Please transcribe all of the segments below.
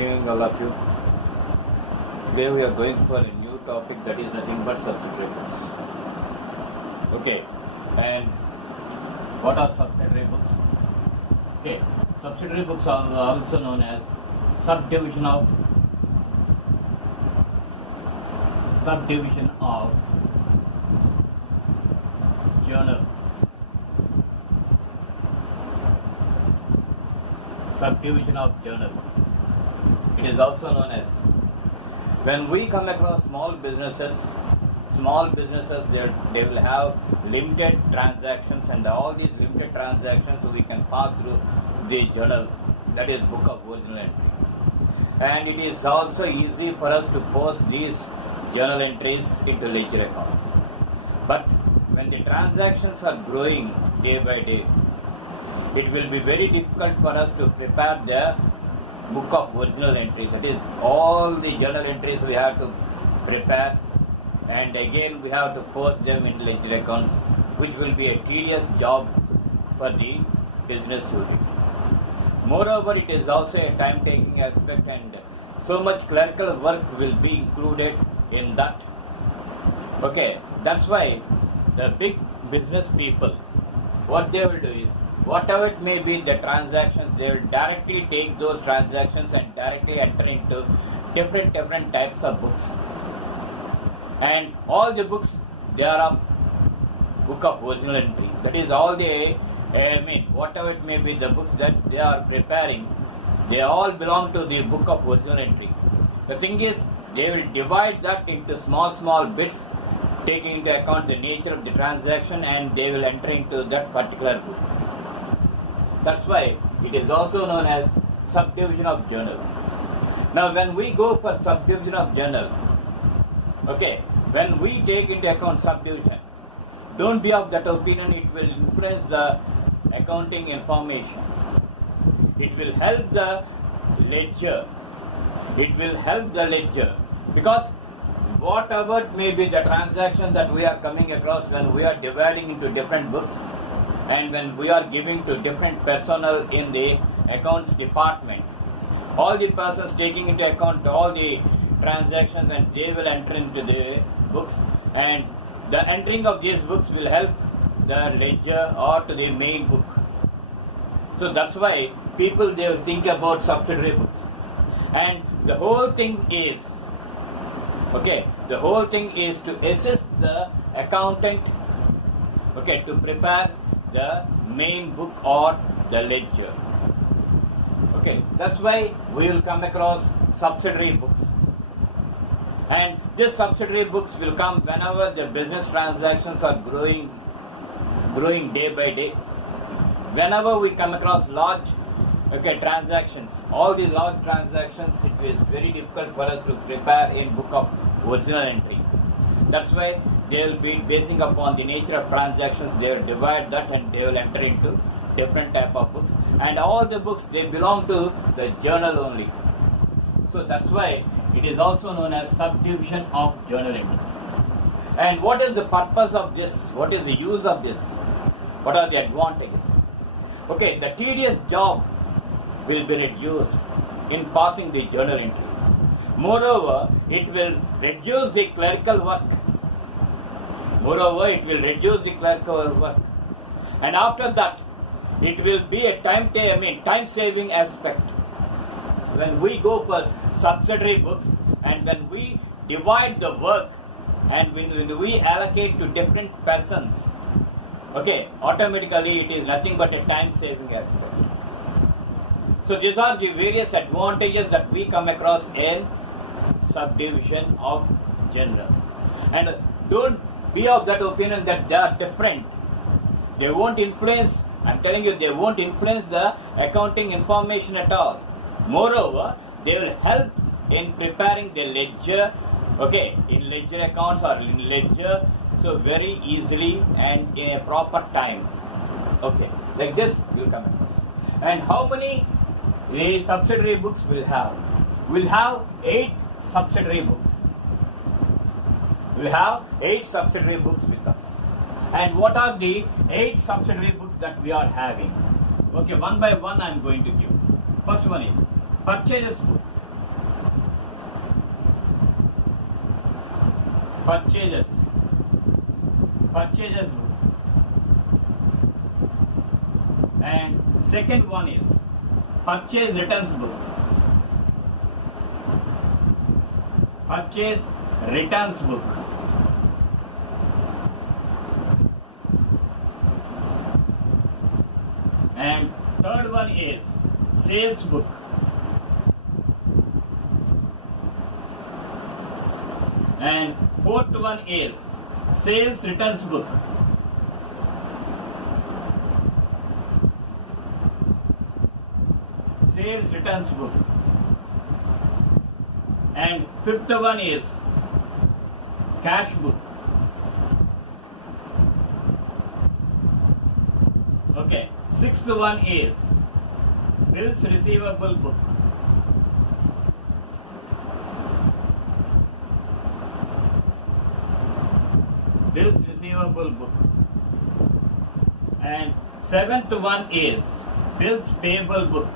Good evening, all of you. Today we are going for a new topic that is nothing but subsidiary books. Okay, and what are subsidiary books? Okay, subsidiary books are also known as subdivision of journal. Subdivision of journal. It is also known as, when we come across small businesses they will have limited transactions, and all these limited transactions we can pass through the journal, that is book of original entry. And it is also easy for us to post these journal entries into ledger account. But when the transactions are growing day by day, it will be very difficult for us to prepare the book of original entry. That is, all the journal entries we have to prepare, and again we have to post them in ledger accounts, which will be a tedious job for the business unit. Moreover, it is also a time-taking aspect, and so much clerical work will be included in that. Okay, that's why the big business people, what they will do is, whatever it may be the transactions, they will directly take those transactions and directly enter into different types of books. And all the books, they are of book of original entry. That is, all the, whatever it may be the books that they are preparing, they all belong to the book of original entry. The thing is, they will divide that into small bits, taking into account the nature of the transaction, and they will enter into that particular book. That's why it is also known as subdivision of journal. Now, when we go for subdivision of journal, okay, when we take into account subdivision, don't be of that opinion it will influence the accounting information. It will help the ledger. Because whatever may be the transaction that we are coming across, when we are dividing into different books, and when we are giving to different personnel in the accounts department, all the persons taking into account all the transactions, and they will enter into the books, and the entering of these books will help the ledger or to the main book. So that's why people, they will think about subsidiary books. And the whole thing is, to assist the accountant, to prepare the main book or the ledger. That's why we will come across subsidiary books. And these subsidiary books will come whenever the business transactions are growing day by day. Whenever we come across large transactions, all the large transactions, it is very difficult for us to prepare in book of original entry. That's why they will be basing upon the nature of transactions, they will divide that and they will enter into different type of books. And all the books, they belong to the journal only. So that's why it is also known as subdivision of journal entry. And what is the purpose of this? What is the use of this? What are the advantages? The tedious job will be reduced in passing the journal entries. Moreover, it will reduce the clerical work. And after that, it will be a time-saving aspect. When we go for subsidiary books, and when we divide the work, and when we allocate to different persons, automatically it is nothing but a time-saving aspect. So these are the various advantages that we come across in subdivision of journal. And don't be of that opinion that they are different. They won't influence, I'm telling you, they won't influence the accounting information at all. Moreover, they will help in preparing the ledger, in ledger accounts or in ledger, so very easily and in a proper time. Like this you will come across. And how many subsidiary books will have? We'll have 8 subsidiary books. We have 8 subsidiary books with us. And what are the 8 subsidiary books that we are having? One by one I am going to give. First one is purchases book. purchases book, and second one is purchase returns book, and third one is sales book, and fourth one is sales returns book, and fifth one is cash book. Okay, sixth one is bills receivable book. And seventh one is bills payable book.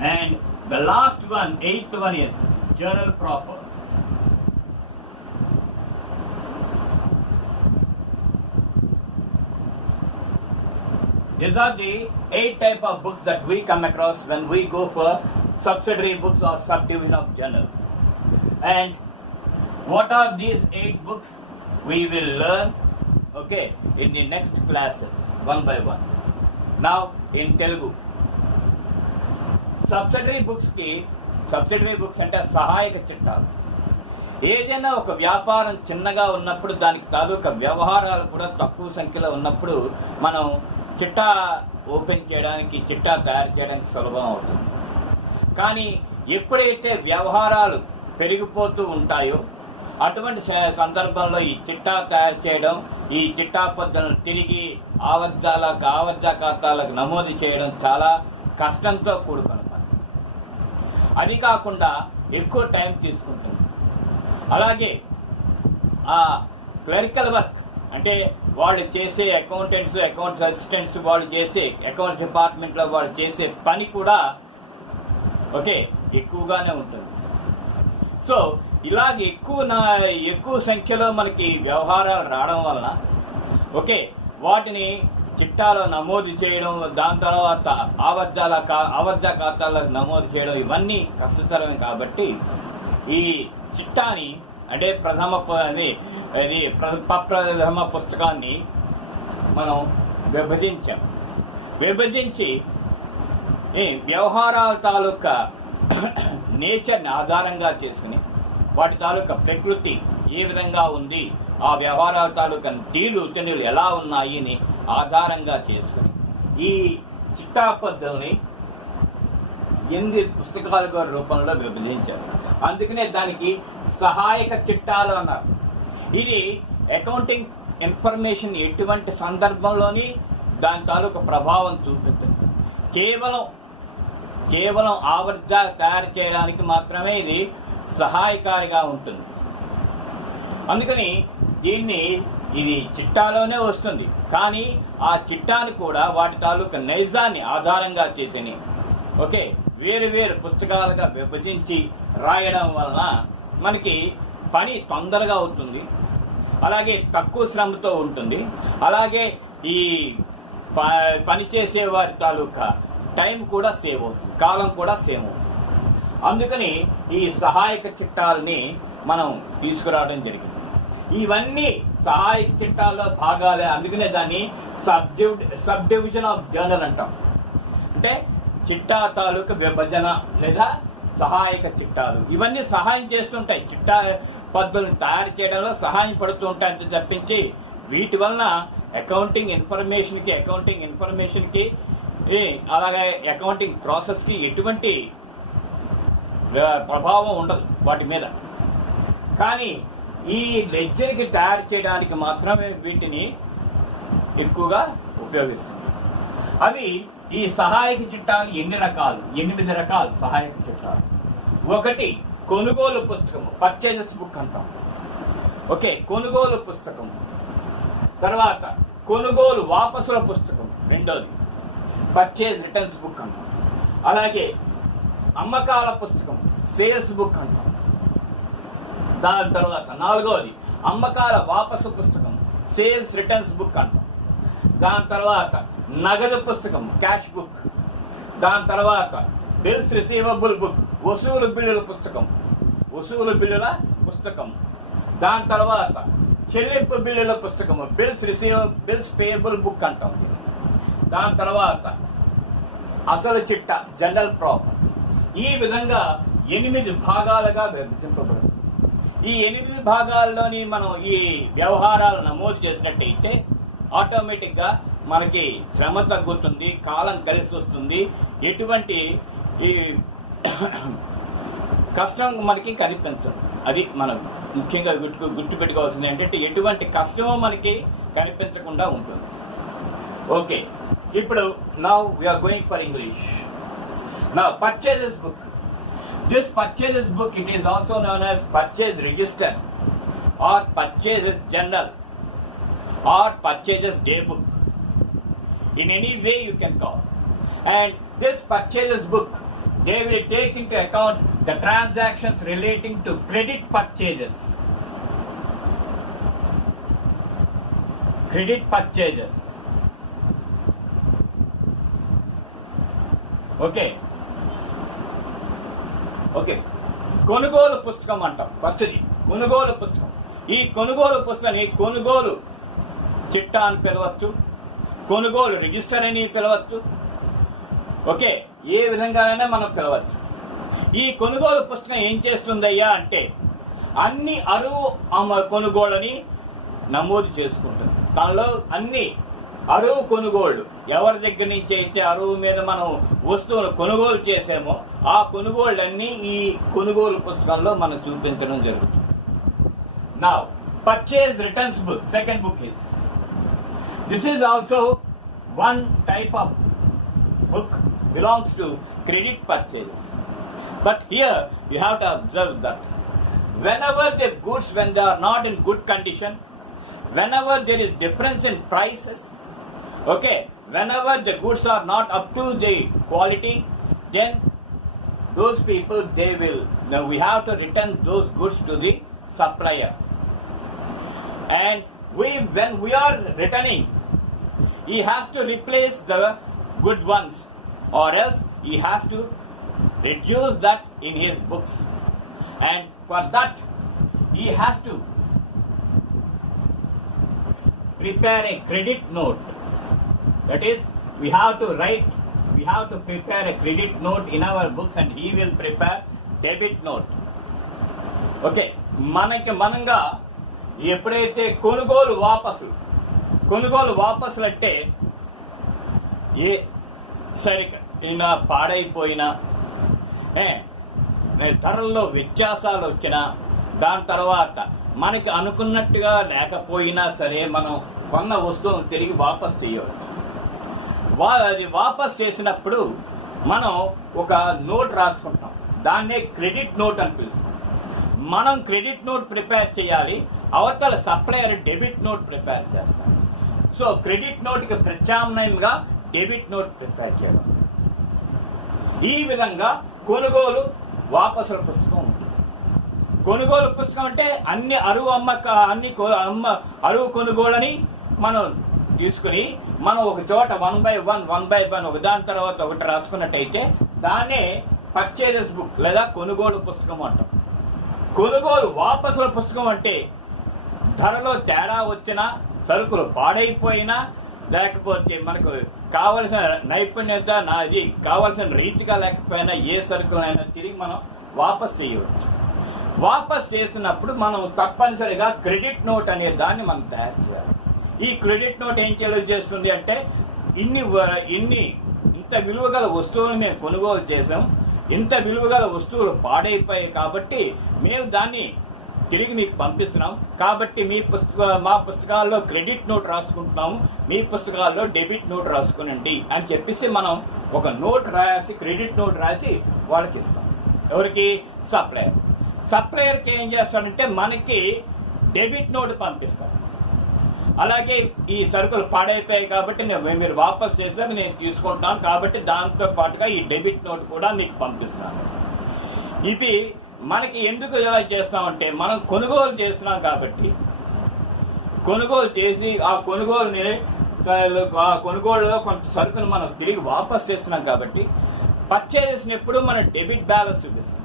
And the last one, eighth one is journal proper. These are the 8 type of books that we come across when we go for subsidiary books or subdivision of journal. And what are these 8 books? We will learn, okay, in the next classes, one by one. Now, in Telugu. Subsidiary books అంటే సహాయక చిట్టాలు. ఏదైనా ఒక వ్యాపారం చిన్నగా ఉన్నప్పుడు దానికి తాలూకా వ్యవహారాలు కూడా తక్కువ సంఖ్యలో ఉన్నప్పుడు మనం చిట్టా ఓపెన్ చేయడానికి, చిట్టా తయారు చేయడానికి సులభం అవుతుంది. కానీ ఎప్పుడైతే వ్యవహారాలు పెరిగిపోతూ ఉంటాయో అటువంటి సందర్భంలో ఈ చిట్టా తయారు చేయడం, ఈ చిట్టా పద్ధతులను తిరిగి ఆవర్జ ఖాతాలకు నమోదు చేయడం చాలా కష్టంతో కూడుకున్న పని. అది కాకుండా ఎక్కువ టైం తీసుకుంటుంది. అలాగే ఆ క్లరికల్ వర్క్ అంటే వాళ్ళు చేసే అకౌంటెంట్స్, అకౌంట్స్ అసిస్టెంట్స్, వాళ్ళు చేసే అకౌంట్స్ డిపార్ట్మెంట్లో వాళ్ళు చేసే పని కూడా ఓకే ఎక్కువగానే ఉంటుంది. సో ఇలాగ ఎక్కువ సంఖ్యలో మనకి వ్యవహారాలు రావడం వలన ఓకే వాటిని చిట్టాలో నమోదు చేయడం, దాని తర్వాత ఆవర్జ ఖాతాలకు నమోదు చేయడం ఇవన్నీ కష్టతరమే. కాబట్టి ఈ చిట్టాని అంటే ప్రథమ పుస్తకాన్ని మనం విభజించి వ్యవహారాల తాలూకా నేచర్ని ఆధారంగా చేసుకుని వాటి తాలూకా ప్రకృతి ఏ విధంగా ఉంది, ఆ వ్యవహారాల తాలూకా తీరుతెన్నులు ఎలా ఉన్నాయి అని ఆధారంగా చేసుకుని ఈ చిట్టా పద్ధతుల్ని 8 పుస్తకాల రూపంలో విభజించారు. అందుకనే దానికి సహాయక చిట్టాలు అన్నారు. ఇది అకౌంటింగ్ ఇన్ఫర్మేషన్ ఎటువంటి సందర్భంలోని దాని తాలూకా ప్రభావం చూపుతుంది. కేవలం ఆవర్జ తయారు చేయడానికి మాత్రమే ఇది సహాయకారిగా ఉంటుంది. అందుకని ఇది చిట్టాలోనే వస్తుంది. కానీ ఆ చిట్టాని కూడా వాటి తాలూకా నైజాన్ని ఆధారంగా చేసి ఓకే వేరు పుస్తకాలుగా విభజించి రాయడం వలన మనకి పని తొందరగా అవుతుంది, అలాగే తక్కువ శ్రమతో ఉంటుంది, అలాగే ఈ పని చేసే వారి తాలూకా టైం కూడా సేవ్ అవుతుంది, కాలం కూడా సేవ్ అవుతుంది. అందుకని ఈ సహాయక చిట్టాలని మనం తీసుకురావడం జరిగింది. ఇవన్నీ సహాయక చిట్టాల్లో భాగాలే. అందుకనే దాన్ని సబ్ డివిజన్ ఆఫ్ జర్నల్ అంటాం. అంటే చిట్టా తాలూకా విభజన లేదా సహాయక చిట్టాలు ఇవన్నీ సహాయం చేస్తుంటాయి. చిట్టా పద్ధతులను తయారు చేయడంలో సహాయం పడుతూ ఉంటాయని తప్పించి వీటి వలన అకౌంటింగ్ ఇన్ఫర్మేషన్కి అలాగే అకౌంటింగ్ ప్రాసెస్కి ఎటువంటి ప్రభావం ఉండదు వాటి మీద. కానీ ఈ లెడ్జర్కి తయారు చేయడానికి మాత్రమే వీటిని ఎక్కువగా ఉపయోగిస్తుంది. అవి ఈ సహాయక చిట్టాలు 8 రకాలు సహాయక చిట్టాలు. ఒకటి కొనుగోలు పుస్తకము, పర్చేజెస్ బుక్ అంటాం. ఓకే, కొనుగోలు పుస్తకము. తర్వాత కొనుగోలు వాపసుల పుస్తకం రెండోది పర్చేజ్ రిటర్న్స్ బుక్ అంటాం. అలాగే అమ్మకాల పుస్తకం సేల్స్ బుక్ అంటాం. దాని తర్వాత నాలుగోది అమ్మకాల వాపసు పుస్తకం సేల్స్ రిటర్న్స్ బుక్ అంటాం. దాని తర్వాత నగదు పుస్తకం క్యాష్ బుక్. దాని తర్వాత బిల్స్ రిసీవబుల్ బుక్ వసూలు బిల్లుల పుస్తకం దాని తర్వాత చెల్లింపు బిల్లుల పుస్తకము బిల్స్ పేయబుల్ బుక్ అంటాం. దాని తర్వాత అసలు చిట్ట జనరల్ ప్రాపర్. ఈ విధంగా 8 భాగాలుగా విభజింపబడుతుంది. ఈ 8 భాగాల్లోని మనం ఈ వ్యవహారాలు నమోదు చేసినట్టయితే ఆటోమేటిక్గా మనకి శ్రమ తగ్గుతుంది, కాలం కలిసి వస్తుంది, ఎటువంటి ఈ కష్టం మనకి కనిపించదు. అది మనం ముఖ్యంగా గుర్తుపెట్టుకోవాల్సింది ఏంటంటే ఎటువంటి కష్టమో మనకి కనిపించకుండా ఉంటుంది. ఓకే, ఇప్పుడు now we're going for English. Now purchases book. This purchases book, it is also known as purchase register or purchases journal or purchases day book. In any way you can call. And this purchases book, they will take into account the transactions relating to credit purchases. Credit purchases. Okay. Okay, కొనుగోలు పుస్తకం అంటాం. ఫస్ట్ది కొనుగోలు పుస్తకం. ఈ కొనుగోలు పుస్తకాన్ని కొనుగోలు చిట్టా అని పిలవచ్చు, కొనుగోలు రిజిస్టర్ అని పిలవచ్చు. ఓకే, ఏ విధంగానైనా మనం పిలవచ్చు. ఈ కొనుగోలు పుస్తకం ఏం చేస్తుందయ్యా అంటే అన్ని అరువు కొనుగోళ్ళని నమోదు చేసుకుంటుంది. దానిలో అన్ని అరువు కొనుగోళ్లు ఎవరి దగ్గర నుంచి అయితే అరువు మీద మనం వస్తువులు కొనుగోలు చేసామో ఆ కొనుగోళ్ళన్నీ ఈ కొనుగోలు పుస్తకంలో మనం చూపించడం జరుగుతుంది. Now purchase returns book, second book is this is also one type of book belongs to credit purchases. But here you have to observe that whenever the goods, when they are not in good condition, whenever there is difference in prices, okay, whenever the goods are not up to the quality, then those people, they will, now we have to return those goods to the supplier. And when we are returning, he has to replace the good ones, or else he has to reduce that in his books. And for that he has to prepare a credit note. That is, we have to prepare a credit note in our books, and he will prepare debit note. Okay, మనంగా ఎప్పుడైతే కొనుగోలు వాపసులు అంటే ఏ సరిగా పాడైపోయినా, ధరల్లో వ్యత్యాసాలు వచ్చినా, దాని తర్వాత మనకి అనుకున్నట్టుగా లేకపోయినా సరే మనం కొన్న వస్తువును తిరిగి వాపస్ చేయవచ్చు. అది వాపస్ చేసినప్పుడు మనం ఒక నోట్ రాసుకుంటాం, దాన్నే క్రెడిట్ నోట్ అని పిలుస్తాం. మనం క్రెడిట్ నోట్ ప్రిపేర్ చేయాలి, అవతల సప్లయర్ డెబిట్ నోట్ ప్రిపేర్ చేస్తాం. సో క్రెడిట్ నోట్కి ప్రత్యామ్నాయంగా డెబిట్ నోట్ ప్రిపేర్ చేయడం. ఈ విధంగా కొనుగోలు వాపసుల పుస్తకం ఉంటుంది. కొనుగోలు పుస్తకం అంటే అన్ని అరువు కొనుగోలని మనం తీసుకుని మనం ఒక చోట 1 by 1 ఒక దాని తర్వాత ఒకటి రాసుకున్నట్టయితే దాన్నే పర్చేజెస్ బుక్ లేదా కొనుగోలు పుస్తకం అంటాం. కొనుగోలు వాపసుల పుస్తకం అంటే ధరలో తేడా వచ్చినా, సరుకులు పాడైపోయినా, లేకపోతే మనకు కావలసిన నైపుణ్యత కావలసిన రీతిగా లేకపోయినా ఏ సరుకులైనా తిరిగి మనం వాపస్ చేయవచ్చు. వాపస్ చేసినప్పుడు మనం తప్పనిసరిగా క్రెడిట్ నోట్ అనే దాన్ని మనం తయారు చేయాలి. ఈ క్రెడిట్ నోట్ ఏం చేస్తుంది అంటే ఇంత విలువగల వస్తువులు మేము కొనుగోలు చేసాం, ఇంత విలువగల వస్తువులు పాడైపోయాయి కాబట్టి మేము దాన్ని తిరిగి మీకు పంపిస్తున్నాం, కాబట్టి మా పుస్తకాల్లో క్రెడిట్ నోట్ రాసుకుంటున్నాము, మీ పుస్తకాల్లో డెబిట్ నోట్ రాసుకునండి అని చెప్పేసి మనం ఒక నోట్ రాసి, క్రెడిట్ నోట్ రాసి వాళ్ళకి ఇస్తాం. ఎవరికి? సప్లయర్కి ఏం చేస్తాడంటే మనకి డెబిట్ నోట్ పంపిస్తాడు. అలాగే ఈ సరుకులు పాడైపోయాయి కాబట్టి మీరు వాపస్ చేశాక నేను తీసుకుంటాను కాబట్టి దాంతో పాటుగా ఈ డెబిట్ నోట్ కూడా మీకు పంపిస్తున్నాను. ఇది మనకి ఎందుకు ఎలా చేస్తామంటే మనం కొనుగోలు చేస్తున్నాం కాబట్టి కొనుగోలు చేసి ఆ కొనుగోలులో కొంత సరుకును మనం తిరిగి వాపస్ చేస్తున్నాం కాబట్టి పర్చేజ్ చేసినప్పుడు మనం డెబిట్ బ్యాలెన్స్ చూపిస్తాం.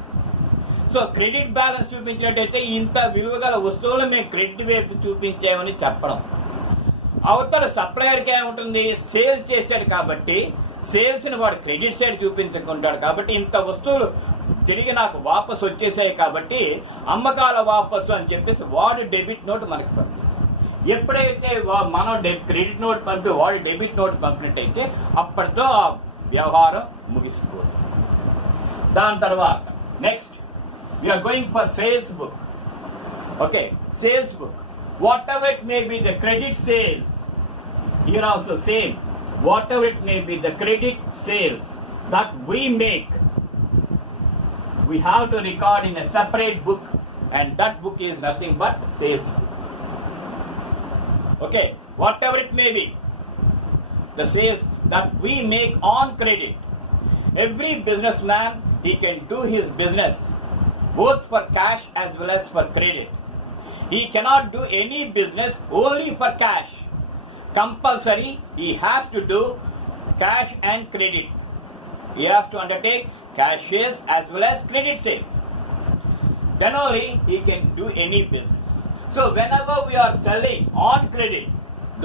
సో క్రెడిట్ బ్యాలెన్స్ చూపించినట్టయితే ఇంత విలువగల వస్తువులు మేము క్రెడిట్ వైపు చూపించామని చెప్పడం. అవతల సప్లయర్కి ఏముంటుంది, సేల్స్ చేశాడు కాబట్టి సేల్స్ని వాడు క్రెడిట్ సైడ్ చూపించుకుంటాడు కాబట్టి ఇంత వస్తువులు తిరిగి నాకు వాపసు వచ్చేసాయి కాబట్టి అమ్మకాల వాపసు అని చెప్పేసి వాడు డెబిట్ నోట్ మనకి పంపిస్తాం. ఎప్పుడైతే మనం క్రెడిట్ నోట్ పంపి వాడు డెబిట్ నోట్ పంపినట్టయితే అప్పటితో ఆ వ్యవహారం ముగిసిపోతుంది. దాని తర్వాత next we are going for sales book. Okay, sales book. Whatever it may be the credit sales, here also same. Whatever it may be the credit sales that we make, we have to record in a separate book, and that book is nothing but sales book. Okay, whatever it may be, the sales that we make on credit. Every businessman, he can do his business both for cash as well as for credit. He cannot do any business only for cash. Compulsory, he has to do cash and credit. He has to undertake cash sales as well as credit sales. Then only he can do any business. So whenever we are selling on credit,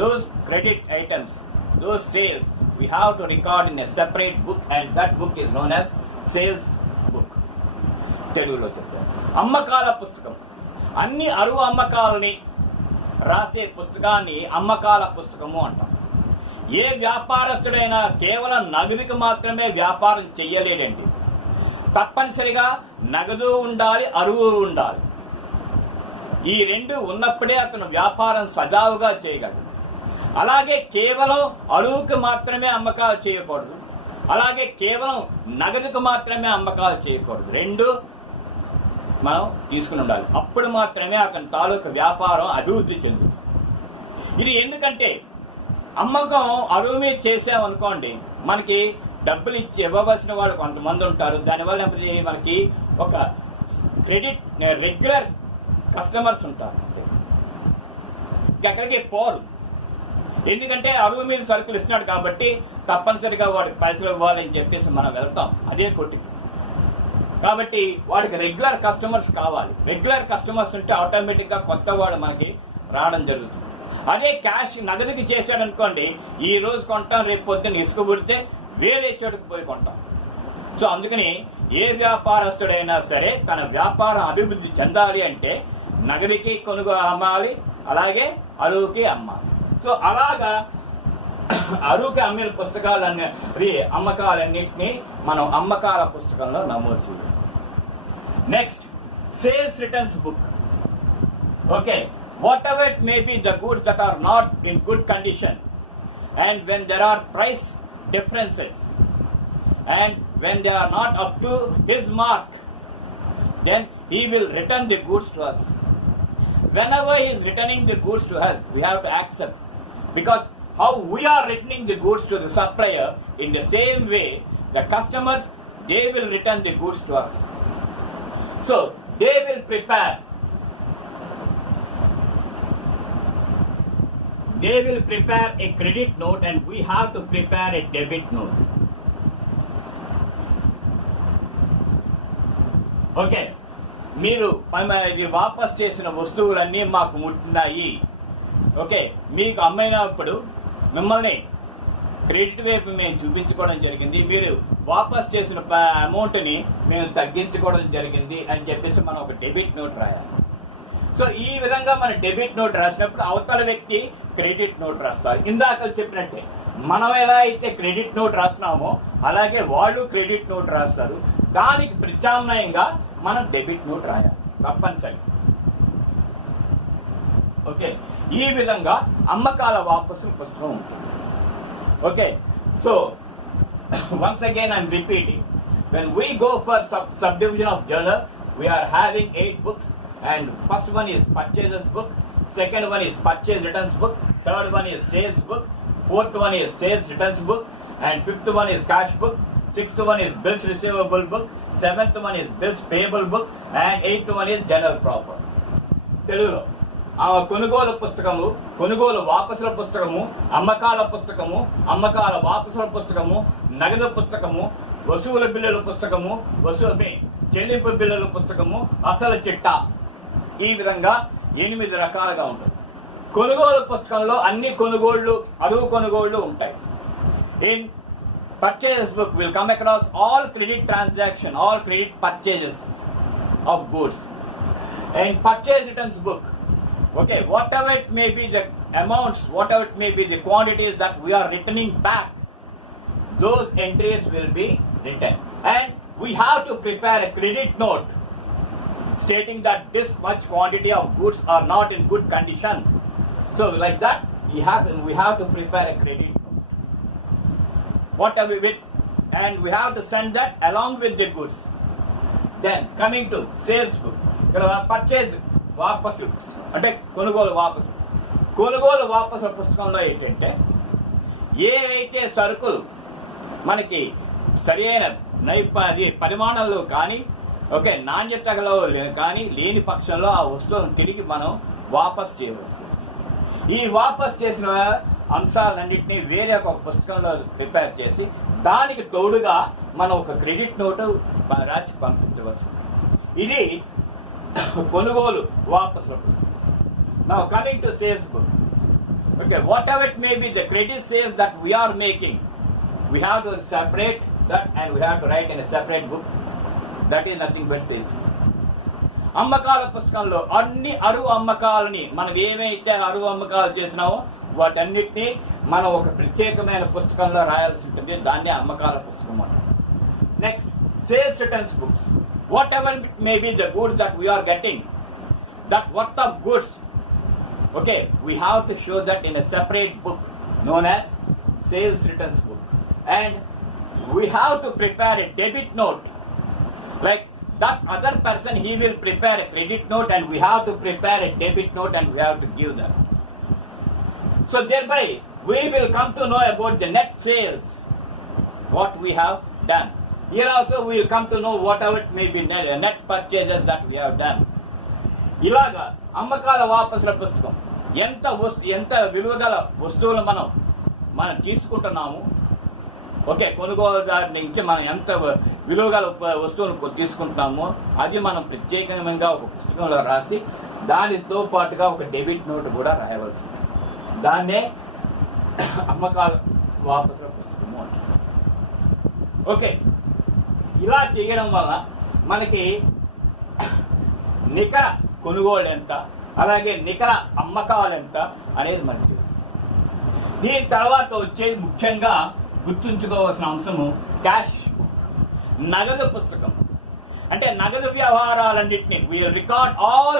those credit items, those sales, we have to record in a separate book, and that book is known as sales book. తెలుగులో చెప్పారు. అమ్మకాల పుస్తకం, అన్ని అరువు అమ్మకాలని రాసే పుస్తకాన్ని అమ్మకాల పుస్తకము అంటాం. ఏ వ్యాపారస్తుడైనా కేవలం నగదుకి మాత్రమే వ్యాపారం చెయ్యలేడండి. తప్పనిసరిగా నగదు ఉండాలి, అరువు ఉండాలి. ఈ రెండు ఉన్నప్పుడే అతను వ్యాపారం సజావుగా చేయగలడు. అలాగే కేవలం అరువుకి మాత్రమే అమ్మకాలు చేయకూడదు, అలాగే కేవలం నగదుకు మాత్రమే అమ్మకాలు చేయకూడదు. రెండు మనం తీసుకుని ఉండాలి. అప్పుడు మాత్రమే అతని తాలూకు వ్యాపారం అభివృద్ధి చెందుతుంది. ఇది ఎందుకంటే అమ్మకం అరువు మీద చేసామనుకోండి, మనకి డబ్బులు ఇచ్చి ఇవ్వవలసిన వాళ్ళు కొంతమంది ఉంటారు. దానివల్ల మనకి ఒక క్రెడిట్ రెగ్యులర్ కస్టమర్స్ ఉంటారు, ఎక్కడికి పోరు. ఎందుకంటే అరువు మీద సరుకులు ఇస్తున్నాడు కాబట్టి తప్పనిసరిగా వాడికి పైసలు ఇవ్వాలని చెప్పేసి మనం వెళ్తాం అదే కొట్టుకి. కాబట్టి వాడికి రెగ్యులర్ కస్టమర్స్ కావాలి. రెగ్యులర్ కస్టమర్స్ ఉంటే ఆటోమేటిక్గా కొత్త వాడు మనకి రావడం జరుగుతుంది. అదే క్యాష్ నగదుకి చేశాడు అనుకోండి, ఈ రోజు కొంటాం, రేపు పొద్దున్న ఇసుక పుడితే వేరే చోటుకు పోయి కొంటాం. సో అందుకని ఏ వ్యాపారస్తుడైనా సరే తన వ్యాపారం అభివృద్ధి చెందాలి అంటే నగదుకి కొనుగోలు అమ్మాలి, అలాగే అరువుకి అమ్మాలి. సో అలాగా అరువుకి అమ్మిన పుస్తకాలన్నీ అమ్మకాలన్నింటినీ మనం అమ్మకాల పుస్తకంలో నమోదు చేయాలి. Next sales returns book. Okay, whatever it may be the goods that are not in good condition, and when there are price differences, and when they are not up to his mark, then he will return the goods to us. Whenever he is returning the goods to us, we have to accept, because how we are returning the goods to the supplier, in the same way the customers, they will return the goods to us. So they will prepare a credit note, and we have to prepare a debit note. Okay, మీరు వాపస్ చేసిన వస్తువులన్నీ మాకు ముట్టినాయి. Okay, మీకు అమ్మినప్పుడు మిమ్మల్ని credit వైపు మేము చూపించుకోవడం జరిగింది, మీరు వాపస్ చేసిన అమౌంట్ని మేము తగ్గించుకోవడం జరిగింది అని చెప్పేసి మనం ఒక డెబిట్ నోట్ రాయాలి. సో ఈ విధంగా మన డెబిట్ నోట్ రాసినప్పుడు అవతల వ్యక్తి క్రెడిట్ నోట్ రాస్తారు. ఇందాక చెప్పినట్టే మనం ఎలా అయితే క్రెడిట్ నోట్ రాస్తున్నామో అలాగే వాళ్ళు క్రెడిట్ నోట్ రాస్తారు. దానికి ప్రత్యామ్నాయంగా మనం డెబిట్ నోట్ రాయాలి తప్పనిసరి. ఓకే, ఈ విధంగా అమ్మకాల వాపసు పుస్తకం ఉంటుంది. Okay, so once again I'm repeating, when we go for subdivision of journal, we are having 8 books, and first one is purchasers book, second one is purchase returns book, third one is sales book, fourth one is sales returns book, and fifth one is cash book, sixth one is bills receivable book, seventh one is bills payable book, and eighth one is general proper. తెలుగులో ఆ కొనుగోలు పుస్తకము, కొనుగోలు వాపసుల పుస్తకము, అమ్మకాల పుస్తకము, అమ్మకాల వాపసుల పుస్తకము, నగదు పుస్తకము, వసూలు బిల్లుల పుస్తకము, చెల్లింపు బిల్లుల పుస్తకము, అసలు చిట్టా. ఈ విధంగా 8 రకాలుగా ఉంటుంది. కొనుగోలు పుస్తకంలో అన్ని కొనుగోళ్లు, అరువు కొనుగోళ్లు ఉంటాయి. In purchase book will come across all credit transaction, all credit purchases of goods. And purchase returns book, okay, whatever it may be the amounts, whatever it may be the quantities that we are returning back, those entries will be written. And we have to prepare a credit note stating that this much quantity of goods are not in good condition. So like that, we have to prepare a credit note. Whatever with, and we have to send that along with the goods. Then coming to sales book, purchase వాపసు అంటే కొనుగోలు వాపసు పుస్తకంలో ఏంటంటే ఏవైతే సరుకులు మనకి సరి అయిన పరిమాణంలో కానీ ఓకే నాణ్యతలో కానీ లేని పక్షంలో ఆ వస్తువులను తిరిగి మనం వాపస్ చేయవచ్చు. ఈ వాపస్ చేసిన అంశాలన్నింటినీ వేరే ఒక పుస్తకంలో ప్రిపేర్ చేసి దానికి తోడుగా మనం ఒక క్రెడిట్ నోటు రాసి పంపించవచ్చు. ఇది కొనుగోలు వాపసుల పుస్తకం. Now coming to sales book, okay, whatever it may be the credit sales that we are making, we have to separate that and we have to write in a separate book. That is nothing but sales book. అమ్మకాల పుస్తకంలో అన్ని అరువు అమ్మకాలని మనం ఏవైతే అరువు అమ్మకాలు చేసినామో వాటన్నిటినీ మనం ఒక ప్రత్యేకమైన పుస్తకంలో రాయాల్సి ఉంటుంది. దాన్ని అమ్మకాల పుస్తకం అంటారు. Next sales returns books, whatever it may be the goods that we are getting, that worth of goods, okay, we have to show that in a separate book known as sales returns book. And we have to prepare a debit note, like that other person he will prepare a credit note and we have to prepare a debit note and we have to give them. So thereby we will come to know about the net sales, what we have done. Here also we will come to know whatever it may be net purchases that we have done. ఇలాగా అమ్మకాల వాపసుల పుస్తకం ఎంత విలువ గల వస్తువులు మనం తీసుకుంటున్నాము, okay, కొనుగోలుదారు నుంచి మనం ఎంత విలువ గల వస్తువులు తీసుకుంటున్నామో అది మనం ప్రత్యేకంగా ఒక పుస్తకంలో రాసి దానితో పాటుగా ఒక డెబిట్ నోట్ కూడా రాయవలసి ఉంటుంది. దాన్నే అమ్మకాల వాపసుల పుస్తకము అంటారు. ఓకే, ఇలా చేయడం వల్ల మనకి నికర కొనుగోలు ఎంత, అలాగే నికర అమ్మకాలు ఎంత అనేది మనకు తెలుస్తుంది. దీని తర్వాత వచ్చేది ముఖ్యంగా గుర్తుంచుకోవాల్సిన అంశము క్యాష్ బుక్, నగదు పుస్తకం. అంటే నగదు వ్యవహారాలన్నింటినీ we record all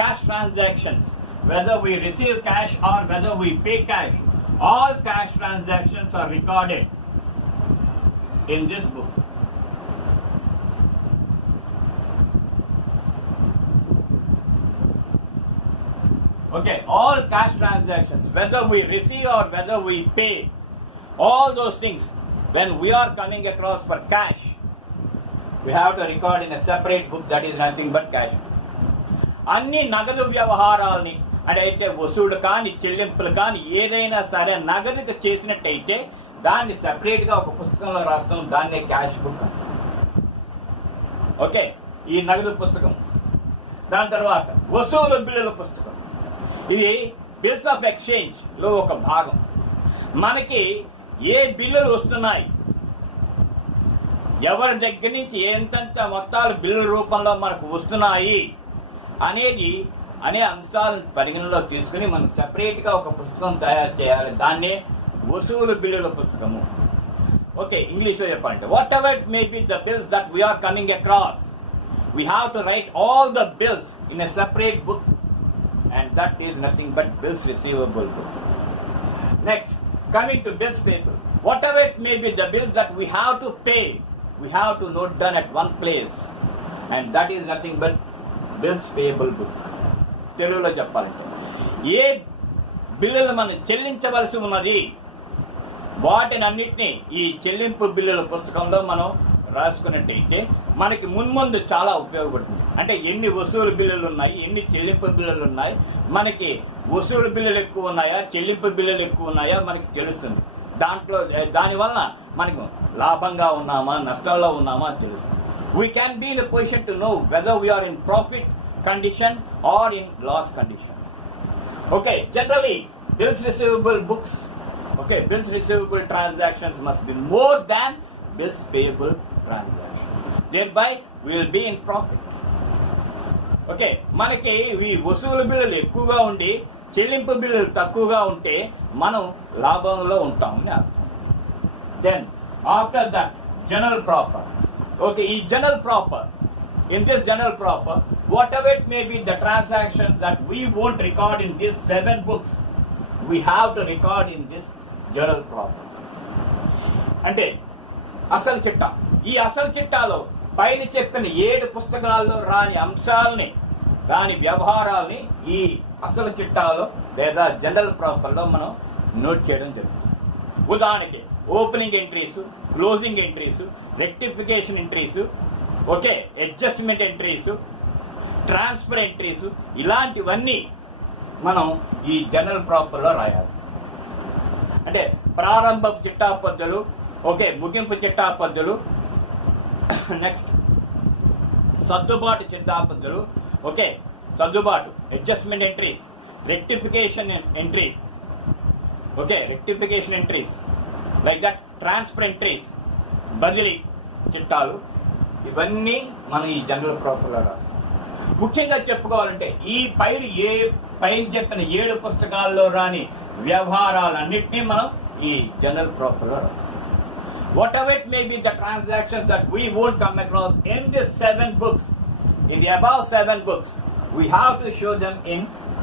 cash transactions, whether we receive cash or whether we pay cash, all cash transactions are recorded in this book. Okay, all cash transactions, whether we receive or whether we pay, all those things, when we are coming across for cash, we have to record in a separate book that is nothing but cash. అన్ని నగదు వ్యవహారాలని అంటే వసూళ్లు కానీ చెల్లింపులు కానీ ఏదైనా సరే నగదుకు చేసినట్టయితే దాన్ని సెపరేట్గా ఒక పుస్తకంలో రాస్తాం, దాన్నే క్యాష్ బుక్. ఓకే, ఈ నగదు పుస్తకం. దాని తర్వాత వసూలు బిల్లుల పుస్తకం, ఇది బిల్స్ ఆఫ్ ఎక్స్చేంజ్ లో ఒక భాగం. మనకి ఏ బిల్లులు వస్తున్నాయి, ఎవరి దగ్గర నుంచి ఎంతంత మొత్తాలు బిల్లుల రూపంలో మనకు వస్తున్నాయి అనే అంశాలను పరిగణలో తీసుకుని మనం సెపరేట్గా ఒక పుస్తకం తయారు చేయాలి. దాన్నే వసూలు బిల్లుల పుస్తకము. ఓకే, ఇంగ్లీష్లో చెప్పాలంటే whatever it may be the bills that we're coming across, we have to write all the bills in a separate book, and that is nothing but bills receivable book. Next, coming to bills payable, whatever it may be the bills that we have to pay, we have to note down at one place, and that is nothing but bills payable book. తెలుగులో చెప్పాలంటే ఏ బిల్లులు మనం చెల్లించవలసి ఉన్నది వాటిని అన్నిటినీ ఈ చెల్లింపు బిల్లుల పుస్తకంలో మనం రాసుకున్నట్టయితే మనకి మున్ముందు చాలా ఉపయోగపడుతుంది. అంటే ఎన్ని వసూలు బిల్లులు ఉన్నాయి, ఎన్ని చెల్లింపు బిల్లులు ఉన్నాయి, మనకి వసూలు బిల్లులు ఎక్కువ ఉన్నాయా, చెల్లింపు బిల్లులు ఎక్కువ ఉన్నాయా మనకి తెలుస్తుంది. దానివల్ల మనకు లాభంగా ఉన్నామా నష్టాల్లో ఉన్నామా తెలుస్తుంది. We can be in a position to know whether we're in profit condition or in loss condition. Okay, generally bills receivable books, bills receivable transactions must be more than bills payable transactions. Thereby we will be in profit. మనకి ఈ వసూలు బిల్లులు ఎక్కువగా ఉండి చెల్లింపు బిల్లులు తక్కువగా ఉంటే మనం లాభంలో ఉంటామని అర్థం. Then after that general proper. ఈ general proper, in this general proper, whatever it may be the transactions that we won't record in these 7 books, we have to record in this general proper. అంటే అసలు చిట్టా. ఈ అసలు చిట్టాలో పైన చెప్పిన 7 పుస్తకాల్లో రాని అంశాలని, రాని వ్యవహారాలని ఈ అసలు చిట్టాలో లేదా జనరల్ ప్రాపర్లో మనం నోట్ చేయడం జరుగుతుంది. ఉదాహరణకి opening entries, closing entries, rectification entries, adjustment entries, transfer entries, ఇలాంటివన్నీ మనం ఈ జనరల్ ప్రాపర్లో రాయాలి. అంటే ప్రారంభ చిట్టా పద్ధతులు, ముగింపు చిట్టా పద్ధతులు, నెక్స్ట్ సర్దుబాటు చిట్టా పద్ధతులు, సర్దుబాటు adjustment entries, rectification entries, rectification entries like that, transfer entries, బదిలీ చిట్టాలు, ఇవన్నీ మనం ఈ జనరల్ ప్రాపర్లో రాస్తాం. ముఖ్యంగా చెప్పుకోవాలంటే ఈ పైన చెప్పిన 7 పుస్తకాల్లో రాని వ్యవహారాలన్నింటినీ మనం ఈ జనరల్ ప్రాపర్లో రాస్తాం. What ever it may be the transactions that we won't come across in this 7 books, in the above 7 books, we have to show them in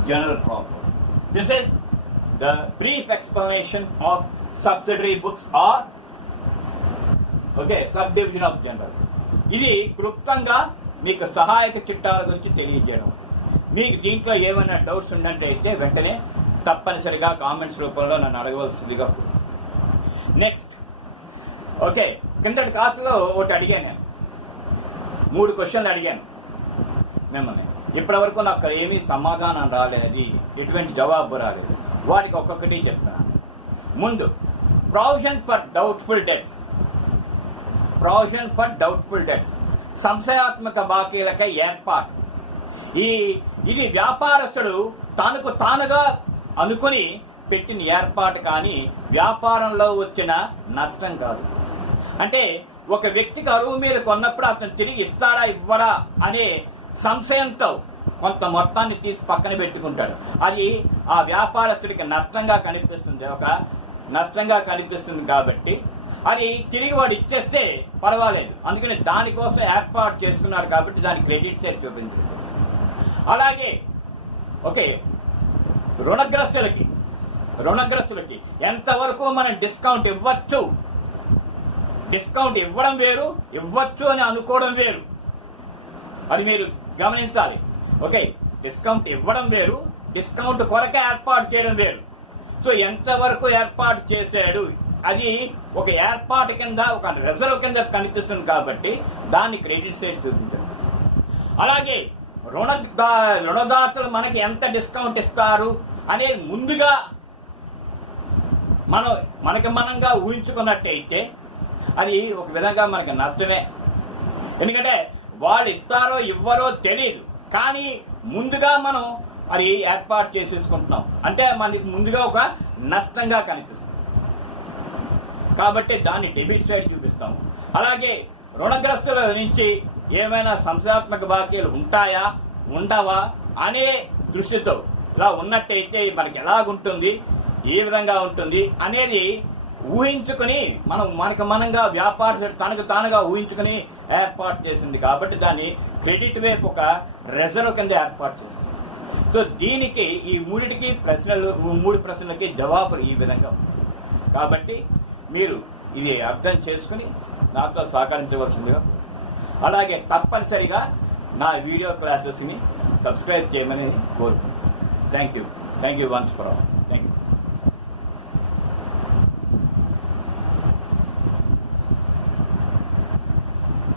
general proper. This is the brief explanation of subsidiary books or subdivision of general. ఇది క్లుప్తంగా మీకు సహాయక చిట్టాల గురించి తెలియజేయడం. మీకు దీంట్లో ఏమైనా doubts ఉన్నట్టయితే వెంటనే తప్పనిసరిగా కామెంట్స్ రూపంలో నన్ను అడగవలసిందిగా. నెక్స్ట్ కిందటి క్లాసులో ఒకటి అడిగాను, నేను 3 క్వశ్చన్లు అడిగాను మిమ్మల్ని. ఇప్పటి వరకు నాకు ఏమీ సమాధానం రాలేదు, ఎటువంటి జవాబు రాలేదు. వాటికి ఒక్కొక్కటి చెప్తున్నాను. ముందు ప్రొవిజన్ ఫర్ డౌట్ఫుల్ డెట్స్, సంశయాత్మక బాకీలకై ఏర్పాటు. ఇది వ్యాపారస్తుడు తనకు తానుగా అనుకుని పెట్టిన ఏర్పాటు కానీ వ్యాపారంలో వచ్చిన నష్టం కాదు. అంటే ఒక వ్యక్తికి అరువు మీద కొన్నప్పుడు అతను తిరిగి ఇస్తాడా ఇవ్వడా అనే సంశయంతో కొంత మొత్తాన్ని తీసి పక్కన పెట్టుకుంటాడు. అది ఆ వ్యాపారస్తుడికి నష్టంగా కనిపిస్తుంది కాబట్టి అది తిరిగి వాడు ఇచ్చేస్తే పర్వాలేదు, అందుకని దానికోసం ఏర్పాటు చేసుకున్నాడు కాబట్టి దాని క్రెడిట్ షేర్ చూపించారు. అలాగే రుణగ్రస్తులకి ఎంతవరకు మనం డిస్కౌంట్ ఇవ్వచ్చు, డిస్కౌంట్ ఇవ్వడం వేరు, ఇవ్వచ్చు అని అనుకోవడం వేరు. అది మీరు గమనించాలి. డిస్కౌంట్ ఇవ్వడం వేరు, డిస్కౌంట్ కొరకే ఏర్పాటు చేయడం వేరు. సో ఎంతవరకు ఏర్పాటు చేశాడు, అది ఒక ఏర్పాటు కింద, ఒక రిజర్వ్ కింద కనిపిస్తుంది కాబట్టి దాన్ని క్రెడిట్ సైడ్ చూపించండి. అలాగే రుణదాతలు మనకి ఎంత డిస్కౌంట్ ఇస్తారు అనేది ముందుగా మనంగా ఊహించుకున్నట్టయితే అది ఒక విధంగా మనకి నష్టమే. ఎందుకంటే వాళ్ళు ఇస్తారో ఇవ్వరో తెలియదు, కానీ ముందుగా మనం అది ఏర్పాటు చేసేసుకుంటున్నాం అంటే మనకి ముందుగా ఒక నష్టంగా కనిపిస్తుంది కాబట్టి దాన్ని డెబిట్ సైడ్ చూపిస్తాము. అలాగే రుణగ్రస్తుల నుంచి ఏమైనా సంశయాత్మక బాకీలు ఉంటాయా ఉండవా అనే దృష్టితో ఇలా ఉన్నట్టయితే మనకి ఎలాగుంటుంది, ఏ విధంగా ఉంటుంది అనేది ఊహించుకుని మనంగా వ్యాపార తనకు తానుగా ఊహించుకుని ఏర్పాటు చేసింది కాబట్టి దాన్ని క్రెడిట్ వైపు ఒక రిజర్వ్ కింద ఏర్పాటు చేస్తుంది. సో దీనికి ఈ 3 ప్రశ్నలకి జవాబులు ఈ విధంగా ఉంటుంది. కాబట్టి మీరు ఇది అర్థం చేసుకుని నాతో సహకరించవలసిందిగా, అలాగే తప్పనిసరిగా నా వీడియో క్లాసెస్ని సబ్స్క్రైబ్ చేయమని కోరుకుంటున్నాను. Thank you. Thank you once for all.